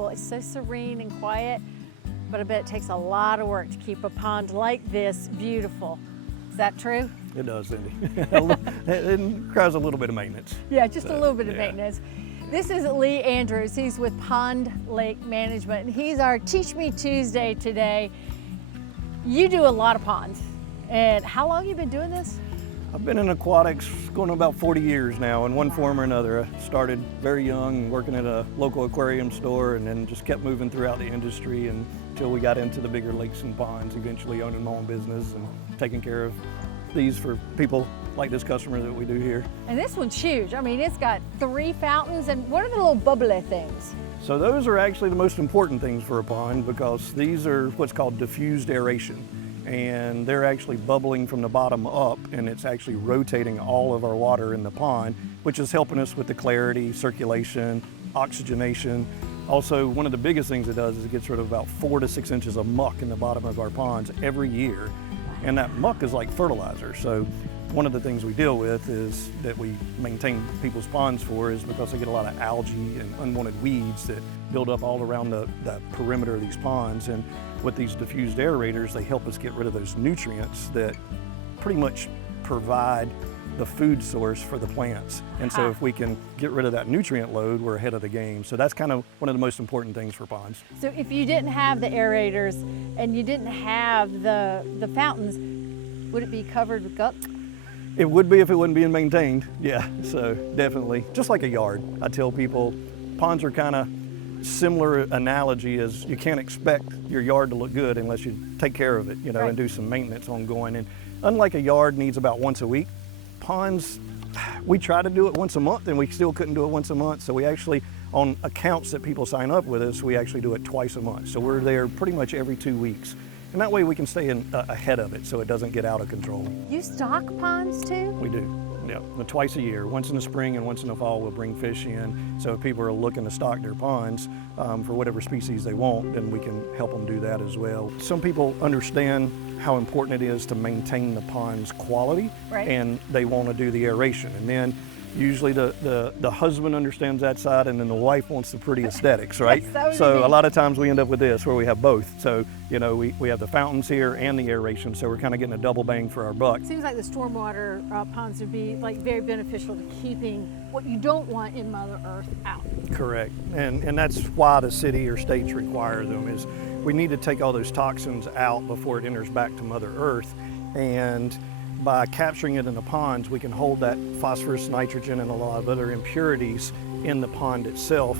beautiful. It's so serene and quiet, but I bet it takes a lot of work to keep a pond like this beautiful. Is that true? It does, Cindy. It requires a little bit of maintenance. Yeah, just a little bit of maintenance. This is Lee Andrews. He's with Pond Lake Management, and he's our Teach Me Tuesday today. You do a lot of ponds, and how long have you been doing this? I've been in aquatics going on about 40 years now in one form or another. I started very young working at a local aquarium store and then just kept moving throughout the industry until we got into the bigger lakes and ponds, eventually owning my own business and taking care of these for people like this customer that we do here. And this one's huge. I mean, it's got 3 fountains, and what are the little bubbly things? So those are actually the most important things for a pond because these are what's called diffused aeration. And they're actually bubbling from the bottom up, and it's actually rotating all of our water in the pond, which is helping us with the clarity, circulation, oxygenation. Also, one of the biggest things it does is it gets rid of about 4 to 6 inches of muck in the bottom of our ponds every year. And that muck is like fertilizer. So one of the things we deal with is that we maintain people's ponds for is because they get a lot of algae and unwanted weeds that build up all around the perimeter of these ponds. And with these diffused aerators, they help us get rid of those nutrients that pretty much provide the food source for the plants. And so if we can get rid of that nutrient load, we're ahead of the game. So that's kind of one of the most important things for ponds. So if you didn't have the aerators and you didn't have the fountains, would it be covered with guck? It would be if it wasn't being maintained, yeah, so definitely. Just like a yard. I tell people ponds are kind of similar analogy as you can't expect your yard to look good unless you take care of it, you know, and do some maintenance ongoing. And unlike a yard needs about once a week, ponds, we try to do it once a month and we still couldn't do it once a month. So we actually, on accounts that people sign up with us, we actually do it twice a month. So we're there pretty much every 2 weeks. And that way we can stay ahead of it so it doesn't get out of control. You stock ponds too? We do, yeah. Twice a year. Once in the spring and once in the fall we'll bring fish in. So if people are looking to stock their ponds for whatever species they want, then we can help them do that as well. Some people understand how important it is to maintain the pond's quality, and they want to do the aeration. And then usually the husband understands that side, and then the wife wants the pretty aesthetics, right? So a lot of times we end up with this where we have both. So, you know, we have the fountains here and the aeration, so we're kind of getting a double bang for our buck. Seems like the stormwater ponds would be like very beneficial to keeping what you don't want in Mother Earth out. Correct, and that's why the city or states require them, is we need to take all those toxins out before it enters back to Mother Earth. And by capturing it in the ponds, we can hold that phosphorus, nitrogen, and a lot of other impurities in the pond itself.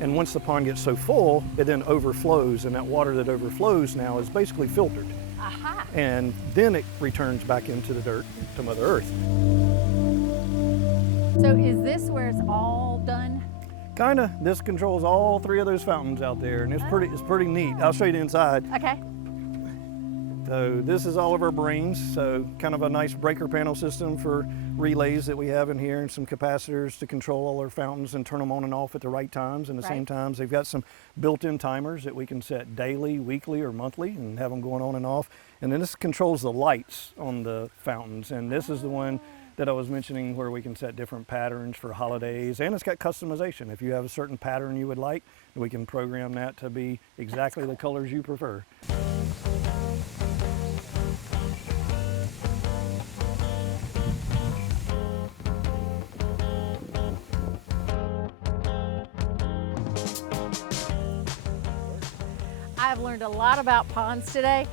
And once the pond gets so full, it then overflows, and that water that overflows now is basically filtered. And then it returns back into the dirt to Mother Earth. So is this where it's all done? Kinda. This controls all 3 of those fountains out there, and it's pretty neat. I'll show you the inside. Okay. So this is all of our brains, so kind of a nice breaker panel system for relays that we have in here, and some capacitors to control all our fountains and turn them on and off at the right times. And the same times, they've got some built-in timers that we can set daily, weekly, or monthly and have them going on and off. And then this controls the lights on the fountains, and this is the one that I was mentioning where we can set different patterns for holidays, and it's got customization. If you have a certain pattern you would like, we can program that to be exactly the colors you prefer. I've learned a lot about ponds today,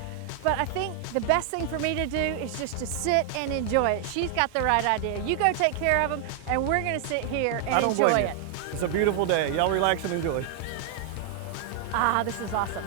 but I think the best thing for me to do is just to sit and enjoy it. She's got the right idea. You go take care of them, and we're gonna sit here and enjoy it. It's a beautiful day. Y'all relax and enjoy. This is awesome.